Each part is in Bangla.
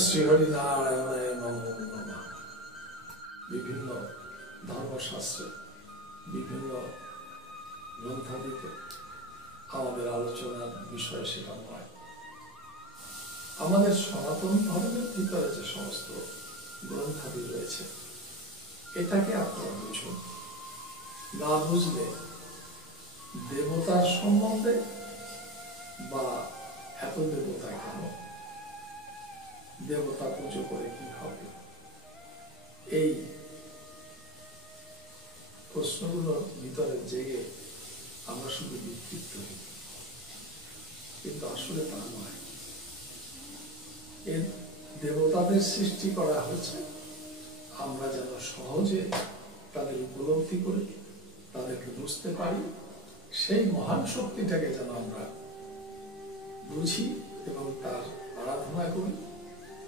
শ্রীহরি নারায়ণায় নমো নমঃ। বিভিন্ন ধর্মশাস্ত্রে বিভিন্ন গ্রন্থাদিতে আমাদের আলোচনার বিষয় সেটা নয়। আমাদের সনাতন ধর্মের ভিতরে যে সমস্ত গ্রন্থাদি রয়েছে এটাকে আপনারা বুঝুন। না বুঝলে দেবতার সম্বন্ধে বা এত দেবতা কেন, দেবতা পুজো করে কি হবে, এই প্রশ্নগুলোর ভিতরে জেগে আমরা শুধু বিক্ষিপ্ত হই, কিন্তু আসলে তা নয়। এর দেবতাদের সৃষ্টি করা হয়েছে আমরা যেন সহজে তাদের উপলব্ধি করি, তাদেরকে বুঝতে পারি, সেই মহান শক্তিটাকে যেন আমরা বুঝি এবং তার আরাধনা করি,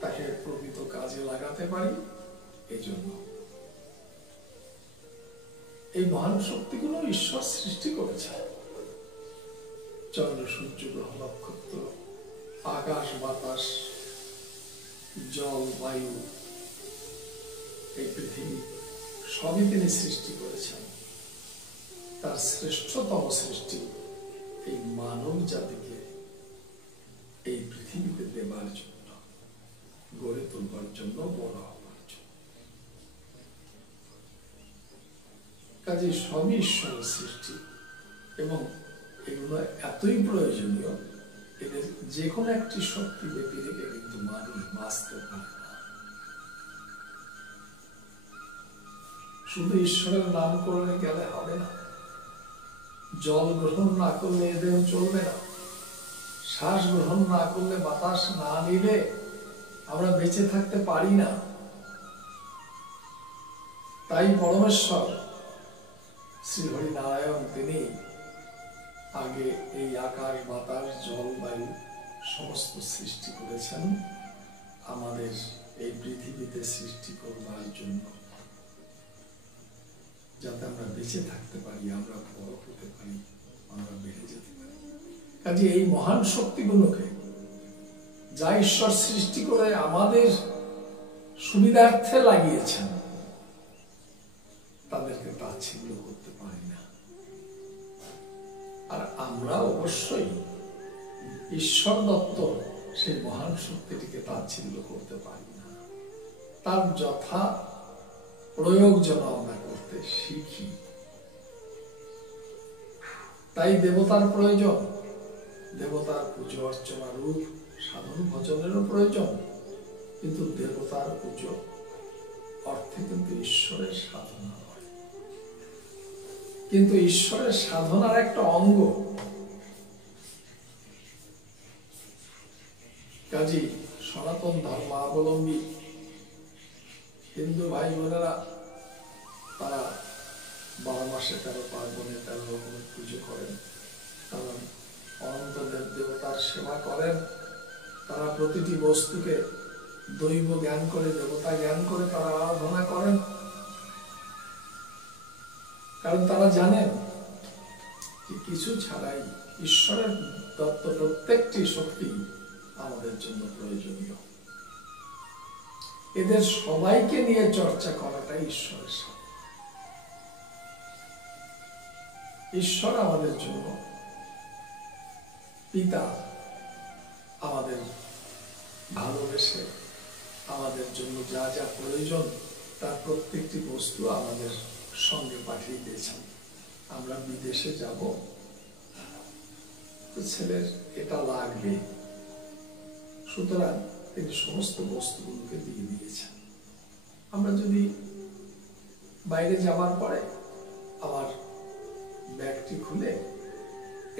তাকে প্রকৃত কাজে লাগাতে পারি। এই জন্য এই মহান শক্তিগুলো ঈশ্বর সৃষ্টি করেছে। চন্দ্র, সূর্য, গ্রহ, নক্ষত্র, আকাশ, বাতাস, জল, বায়ু, এই পৃথিবী সবই তিনি সৃষ্টি করেছেন। তার শ্রেষ্ঠতম সৃষ্টি এই মানব জাতিকে এই পৃথিবীতে দেবার জন্য, গড়ে তুলবার জন্য, বড় হবার জন্য। কাজে সবই ঈশ্বরের সৃষ্টি এবং এগুলো এতই প্রয়োজনীয়, এদের যে কোনো একটি শক্তি ব্যাপী রেখে কিন্তু মানুষ বাঁচতে পারে না। শুধু ঈশ্বরের নাম করলে গেলে হবে না, জল গ্রহণ না করলে এদের চলবে না, শ্বাস গ্রহণ না করলে, বাতাস না নিলে আমরা বেঁচে থাকতে পারি না। তাই পরমেশ্বর শ্রীহরি নারায়ণ তিনি আগে এই আকাশ, বাতাস, জল, বায়ু সমস্ত সৃষ্টি করেছেন আমাদের এই পৃথিবীতে সৃষ্টি করবার জন্য, যাতে আমরা বেঁচে থাকতে পারি, আমরা বড় হতে পারি, আমরা বেড়ে যেতে পারি। কাজে এই মহান শক্তিগুলোকে যা ঈশ্বর সৃষ্টি করে আমাদের সুবিধার্থে লাগিয়েছেন, তাদেরকে তাচ্ছিল্য করতে পারি না। আর আমরা অবশ্যই ঈশ্বর দত্ত সেই মহান শক্তিটিকে তাচ্ছিল্য করতে পারি না। তার যথা প্রয়োগ যেন আমরা করতে শিখি। তাই দেবতার প্রয়োজন, দেবতার পুজো অর্চনা, রূপ সাধন ভজনেরও প্রয়োজন, কিন্তু দেবতার পুজো অর্থে কিন্তু ঈশ্বরের সাধনা নয়, কিন্তু ঈশ্বরের সাধনার একটা অঙ্গ। কাজী সনাতন ধর্মাবলম্বী হিন্দু ভাই বোনেরা তারা 12 মাসে 13 পার্বণে 13 রকমের পুজো করেন, তারা অনন্ত দেব দেবতার সেবা করেন, তারা প্রতিটি বস্তুকে দৈব জ্ঞান করে, দেবতা জ্ঞান করে তারা আরাধনা করেন। কারণ তারা জানেন যে কিছু ছাড়াই ঈশ্বরের দত্ত প্রত্যেকটি শক্তি আমাদের জন্য প্রয়োজনীয়। এদের সবাইকে নিয়ে চর্চা করাটাই ঈশ্বরের সাথে। ঈশ্বর আমাদের জন্য পিতা, আমাদের ভালোবেসে আমাদের জন্য যা যা প্রয়োজন তার প্রত্যেকটি বস্তু আমাদের সঙ্গে পাঠিয়ে দিয়েছেন। আমরা বিদেশে যাব, তো ছেলের এটা লাগবে, সুতরাং তিনি সমস্ত বস্তুগুলোকে দিয়ে দিয়েছেন। আমরা যদি বাইরে যাবার পরে আমার ব্যাগটি খুলে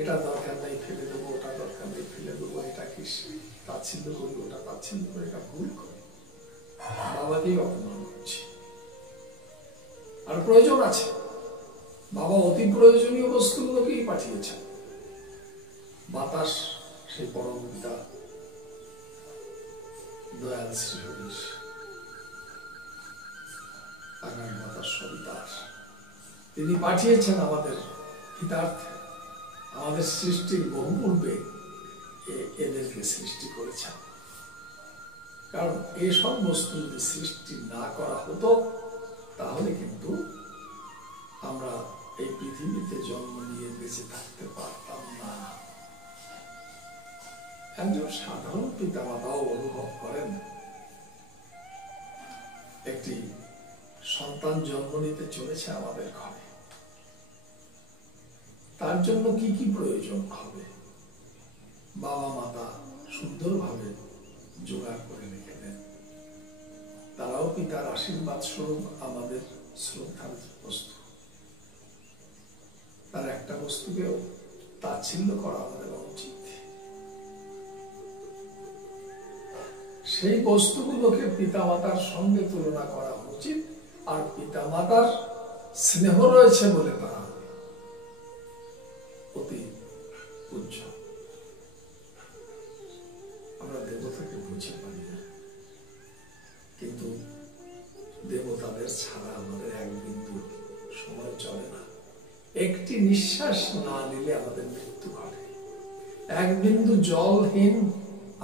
এটা দরকার নেই ফেলে দেবো, ওটা দরকার নেই ফেলে দেবো, এটা কি তাচ্ছিল্য করি, ওটা তাচ্ছিল্য করে, এটা ভুল করি, বাবাকেই অপমান করছি। আর প্রয়োজন আছে, বাবা অতি প্রয়োজনীয় বস্তুগুলোকেই পাঠিয়েছেন। বাতাস সেই পরম পিতা দয়াল শ্রীহরির, আকাশ বাতাস সবই তার, তিনি পাঠিয়েছেন আমাদের হিতার্থে। আমাদের সৃষ্টির বহু পূর্বে এদেরকে সৃষ্টি করেছেন। কারণ এইসব বস্তু যদি সৃষ্টি না করা হতো তাহলে কিন্তু আমরা এই পৃথিবীতে জন্ম নিয়ে বেঁচে থাকতে পারতাম না। একজন সাধারণ পিতামাতাও অনুভব করেন একটি সন্তান জন্ম নিতে চলেছে আমাদের ঘরে, তার জন্য কি কি প্রয়োজন হবে বাবা মাতা সুন্দরভাবে জোগাড় করে রেখে দেন। তারাও পিতার আশীর্বাদ স্বরূপ আমাদের শ্রদ্ধার বস্তু। তার একটা বস্তুকেও তাচ্ছিল্য করা আমাদের উচিত। সেই বস্তুগুলোকে পিতামাতার সঙ্গে তুলনা করা উচিত, আর পিতামাতার স্নেহ রয়েছে বলে তারা অতি পূজ্য। আমরা দেবতাকে বুঝে পারি না, কিন্তু দেবতাদের ছাড়া আমাদের এক বিন্দু সময় চলে না। একটি নিঃশ্বাস না নিলে আমাদের মৃত্যু ঘটে, এক বিন্দু জলহীন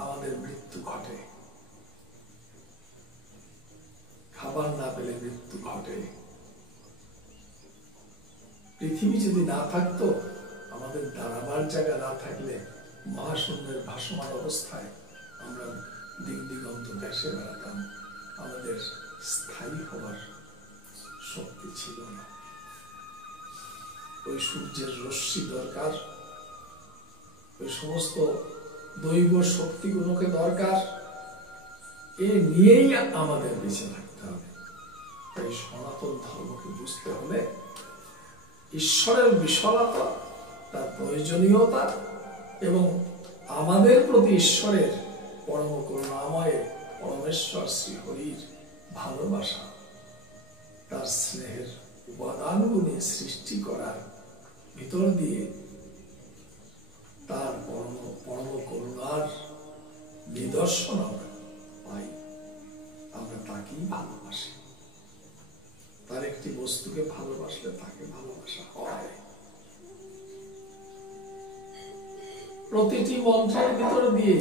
আমাদের মৃত্যু ঘটে, খাবার না পেলে মৃত্যু ঘটে। পৃথিবী যদি না থাকতো, আমাদের দাঁড়াবার জায়গা না থাকলে মহাশূন্যের ভাসমান অবস্থায় আমরা দিক দিগন্ত দেশে বেড়াতাম, আমাদের স্থায়ী হওয়ার শক্তি ছিল না। ওই সূর্যের রশ্মি দরকার, ওই সমস্ত দৈব শক্তিগুলোকে দরকার, এ নিয়েই আমাদের বেঁচে থাকতে হবে। তাই সনাতন ধর্মকে বুঝতে হলে ঈশ্বরের বিশালতা, তার প্রয়োজনীয়তা এবং আমাদের প্রতি ঈশ্বরের পরম করুণাময় পরমেশ্বর শ্রীহরির ভালোবাসা, তার স্নেহের উপাদানগুলি সৃষ্টি করার ভিতর দিয়ে তার পরম করুণার নিদর্শন আমরা পাই। আমরা তাকেই ভালোবাসি। তার একটি বস্তুকে ভালোবাসলে তাকে ভালোবাসা হয়। প্রতিটি মন্ত্রের ভিতর দিয়ে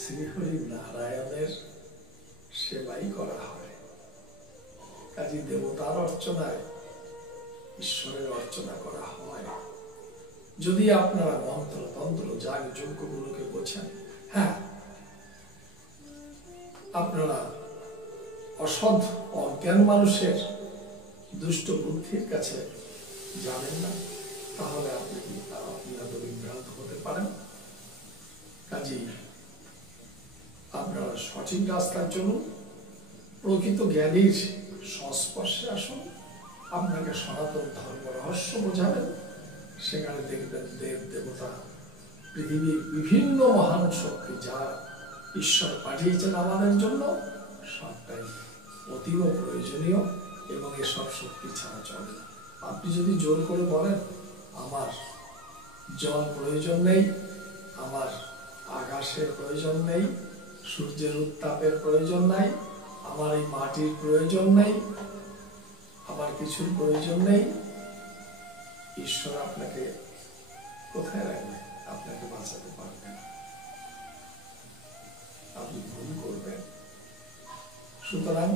শ্রীহরি নারায়ণের সেবাই করা হয়। কাজী দেবতার অর্চনায় ঈশ্বরের অর্চনা করা হয়। যদি আপনারা মন্ত্র তন্ত্র যাগ যজ্ঞগুলোকে বোঝেন, হ্যাঁ, আপনারা অসৎ অজ্ঞান মানুষের দুষ্ট বুদ্ধির কাছে যাবেন না, তাহলে আপনি হয়তো বিভ্রান্ত হতে পারেন। কাজেই আপনারা সঠিক রাস্তায় চলুন, প্রকৃত জ্ঞানীর সংস্পর্শে আসুন, আপনাকে সনাতন ধর্ম রহস্য বোঝাবেন। সেখানে দেখবেন দেব দেবতা, পৃথিবীর বিভিন্ন মহান শক্তি যা ঈশ্বর পাঠিয়েছেন আমাদের জন্য, সবটাই অতীব প্রয়োজনীয় এবং এসব শক্তি ছাড়া চলে না। আপনি যদি জোর করে বলেন আমার জল প্রয়োজন নেই, আমার আকাশের প্রয়োজন নেই, সূর্যের উত্তাপের প্রয়োজন নাই, আমার এই মাটির প্রয়োজন নেই, আমার কিছুর প্রয়োজন নেই, ঈশ্বর আপনাকে কোথায় রাখবে? আপনাকে বাঁচাতে পারবে না, আপনি ভুল করবেন। সুতরাং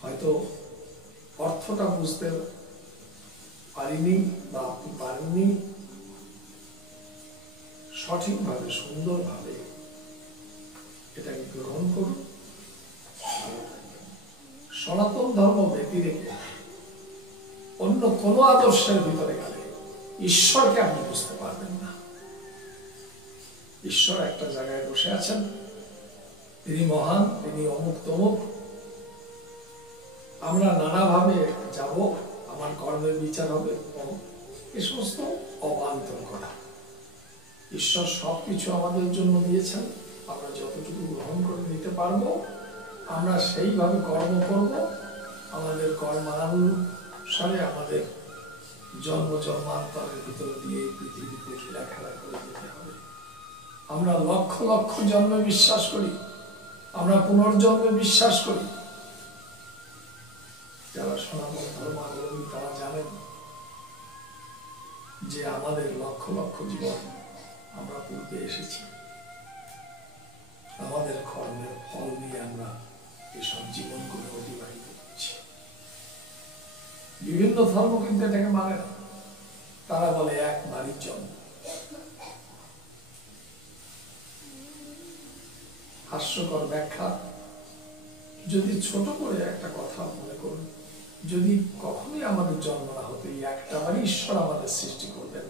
হয়তো অর্থটা বুঝতে পারিনি বা আপনি পারেননি, সঠিকভাবে সুন্দরভাবে এটাকে গ্রহণ করুন। সনাতন ধর্ম ব্যতি রেখে অন্য কোন আদর্শের ভিতরে গেলে ঈশ্বরকে আপনি বুঝতে পারবেন না। ঈশ্বর একটা জায়গায় বসে আছেন, তিনি মহান, তিনি অমুক তমুক। আমরা নানাভাবে যাব, আমার কর্মের বিচার হবে, এ সমস্ত অবান্তর কথা। ঈশ্বর সবকিছু আমাদের জন্য দিয়েছেন, আমরা যতটুকু গ্রহণ করে নিতে পারবো আমরা সেইভাবে কর্ম করব। আমাদের কর্মানুসারে আমাদের জন্ম জন্মান্তরের ভিতর দিয়ে পৃথিবীতে খেলাখেলা করে যেতে হবে। আমরা লক্ষ লক্ষ জন্মে বিশ্বাস করি, আমরা পুনর্জন্মে বিশ্বাস করি। যারা সনাতন ধর্মাবলম্বী তারা জানেন যে আমাদের লক্ষ লক্ষ জীবন আমরা পূর্বে এসেছি, আমাদের কর্মের ফল নিয়ে আমরা এসব জীবনগুলো অতিবাহিত করছি। বিভিন্ন ধর্ম কিন্তু এটাকে মানে না, তারা বলে এক বাড়ির জন্ম। হাস্যকর ব্যাখ্যা। যদি ছোট করে একটা কথা মনে করুন, যদি কখনোই আমাদের জন্ম না হতো, একটা বারই ঈশ্বর আমাদের সৃষ্টি করবেন,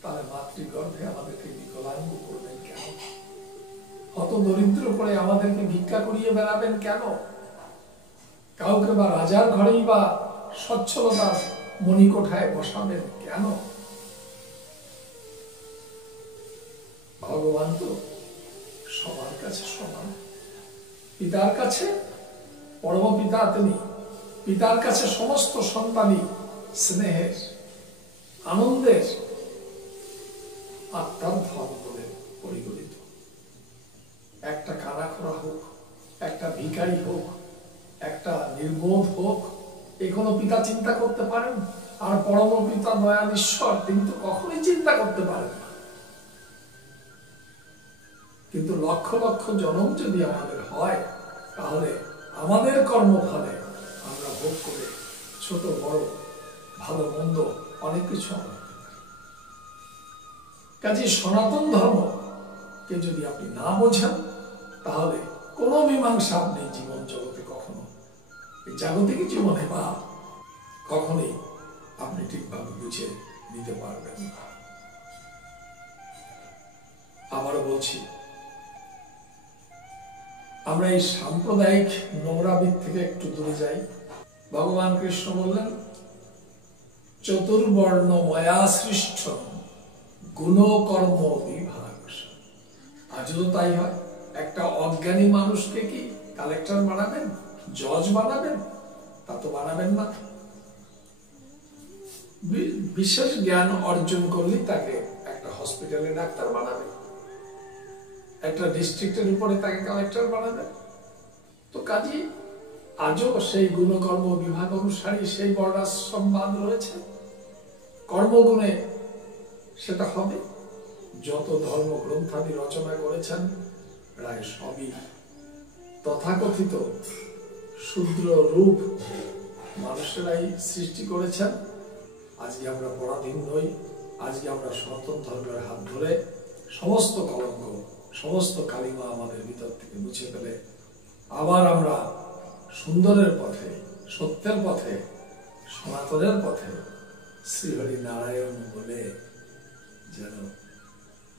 তাহলে মাতৃগর্ভে আমাদেরকে বিকলাঙ্গ করবেন কেন? হত দরিদ্র করে আমাদেরকে ভিক্ষা করিয়ে বেড়াবেন কেন? কাউকে বা রাজার ঘরেই বা সচ্ছলতার মণিকোঠায় বসাবেন কেন? ভগবান তো সবার কাছে সমান। পিতার কাছে পরম পিতা তিনি, পিতার কাছে সমস্ত সন্তানই স্নেহের, আনন্দের, আত্মার ধন বলে পরিগণিত। একটা কানাখোরা হোক, একটা ভিখারি হোক, একটা নির্বোধ হোক, এগুলো পিতা চিন্তা করতে পারেন? আর পরম পিতা দয়াল ঈশ্বর তিনি তো কখনোই চিন্তা করতে পারেন না। কিন্তু লক্ষ লক্ষ জনম যদি আমাদের হয়, তাহলে আমাদের কর্মফলে আমরা ভোগ করে ছোট বড় ভালো মন্দ অনেক কিছু আমরা হতে পারি। কাজে সনাতন ধর্মকে যদি আপনি না বোঝেন, তাহলে কোনো মীমাংসা আপনি জীবন জগতে কখনো, জাগতিক জীবনে বা কখনোই আপনি ঠিকভাবে বুঝে নিতে পারবেন না। আবারও বলছি, আমরা এই সাম্প্রদায়িক নোংরামির থেকে একটু দূরে যাই। ভগবান কৃষ্ণ বললেন, চতুর্বর্ণ ময়া সৃষ্ট গুণ কর্ম বিভাগ। আজও তাই হয়। একটা অজ্ঞানী মানুষকে কি কালেক্টর বানাবেন, জজ বানাবেন? তা তো বানাবেন না। বিশেষ জ্ঞান অর্জন করলে তাকে একটা হসপিটালে ডাক্তার বানাবে, একটা ডিস্ট্রিক্টের উপরে তাকে কালেক্টর বানাবে। তো কাজী আজও সেই গুণকর্ম বিভাগ অনুসারী সেই বর্ণাশ্রমবাদ রয়েছে। কর্মগুণে সেটা হবে। যত ধর্মগ্রন্থাদি রচনা করেছেন প্রায় সবই তথাকথিত শূদ্র রূপ মানুষেরাই সৃষ্টি করেছেন। আজকে আমরা পরাধীন নই। আজকে আমরা সনাতন ধর্মের হাত ধরে সমস্ত কলঙ্ক, সমস্ত কালিমা আমাদের ভিতর থেকে মুছে ফেলে আবার আমরা সুন্দরের পথে, সত্যের পথে, সনাতনের পথে শ্রীহরি নারায়ণ বলে যেন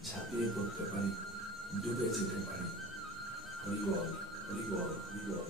ঝাঁপিয়ে পড়তে পারি, ডুবে যেতে পারি। হরি বল, হরি বল, হরি বল।